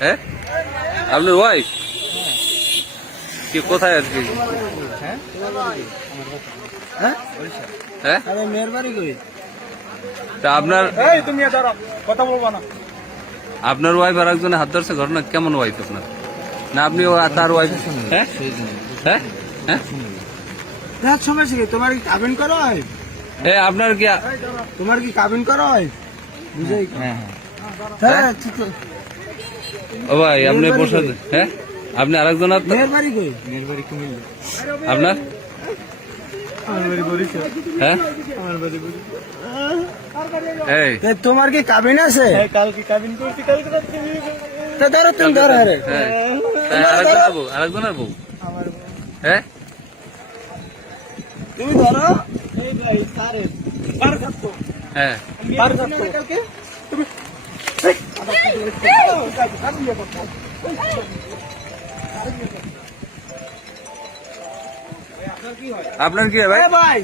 হ্যাঁ? আপনার ওয়াইফ কি কোথায় আর কি হ্যাঁ? হ্যাঁ? মেয়ের বাড়ি কই? তা আপনার এই তুমি দাঁড়াও কথা বলবা না। আপনার ওয়াইফ আর একজনে হাত ধরছে ঘটনা কেমন ওয়াইফ আপনার? না আপনি ও- তার ওয়াইফ হ্যাঁ? হ্যাঁ? হ্যাঁ? রাত সমস্যা কি? তোমার কি কাবিন করা হয়? এ আপনার কি তোমার কি কাবিন করা হয়? বুঝাই হ্যাঁ। হ্যাঁ তো। ও ভাই আপনি বসে হ্যাঁ? আপনি আরেকজন আপনার? হ্যাঁ? তোমার কি কাবিন আছে? তা ধরো তুমি ধরো আরে। হ্যাঁ। হ্যাঁ, বউ হ্যাঁ? তুমি ধরো। এই ভাই সারে পার থাকতো হ্যাঁ। পার থাকতো কালকে তুমি আপনার কি ভাই? ভাই।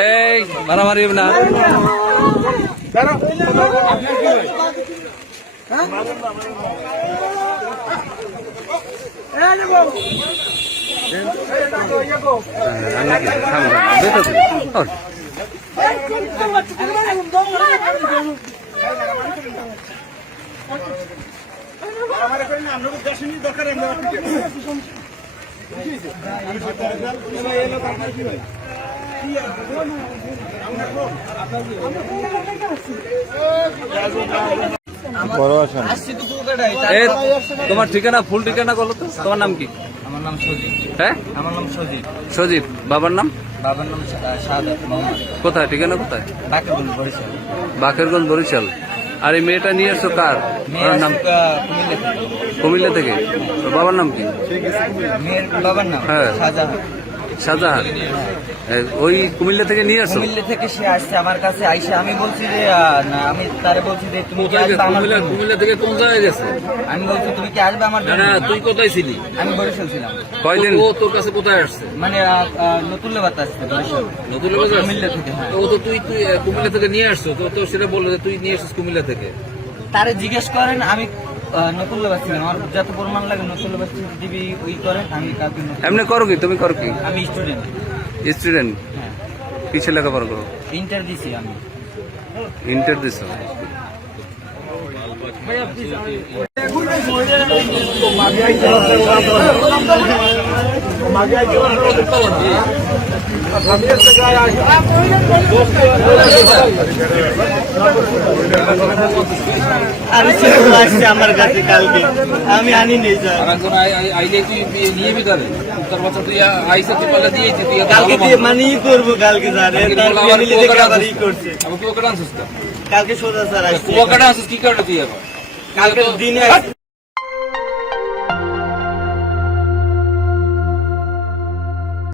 এই মারামারি না। আমার এখানে আমরা দেশে নিয়ে দরকার আমরা এ, তোমার ঠিকানা ফুল ঠিকানা বলো তো। তোমার নাম কি? আমার নাম সজিব। হ্যাঁ? আমার নাম সজিব। সজীব। বাবার নাম? বাবার নাম শাহাদাত মোহাম্মদ। কোথায়? ঠিকানা কোথায়? বরিশাল। বাকেরগঞ্জ বরিশাল। আর এই মেয়েটা নিয়ে এসছো কার? মেয়ের নাম? কুমিল্লা থেকে। বাবার নাম কি? মেয়ের বাবার নাম হ্যাঁ। শাহজাহান? শাহজাহান ওই কুমিল্লা থেকে নিয়ে আসছো কুমিল্লা থেকে সে আসছে আমার কাছে আইসে। আমি বলছি যে না আমি তারে বলছি যে তুমি কি আসবে আমার কুমিল্লা থেকে কোন জায়গায় গেছে? আমি বলছি তুমি কি আসবে আমার জন্য? তুই কোথায় ছিলি? আমি বরিশাল ছিলাম। কয়দিন? ও তোর কাছে কোথায় আসছে? মানে লেবাত আসছে বরিশাল। নতুন কুমিল্লা থেকে হ্যাঁ। ও তো তুই তুই কুমিল্লা থেকে নিয়ে আসছো। তো তো সেটা বলল যে তুই নিয়ে আসছিস কুমিল্লা থেকে। তারে জিজ্ঞেস করেন আমি নতুন লেবাস ছিলাম। আমার যত প্রমাণ লাগে নতুন লেবাস দিবি ওই করেন আমি কাউকে এমনি করো কি? তুমি করো কি? আমি স্টুডেন্ট স্টুডেন্ট হ্যাঁ। কিসে লেখাপড়া করো? ইন্টার দিছি আমি। ইন্টার দিছো? আরে সে আসছে আমার কাছে কালকে। আমি আনি নেই স্যার আইলে তুই নিয়ে তোর বছর তুই আইসা তুই পাল্লা দিয়েছি তুই কালকে দিয়ে মানে ই করব কালকে স্যার কালকে তার ফ্যামিলি কুয়াকাটা আবার ই করছে। আবার তুই ওকে কালকে সোজা স্যার আসছে। কুয়াকাটা আছিস কি কারণে তুই আবার? কালকে দিনে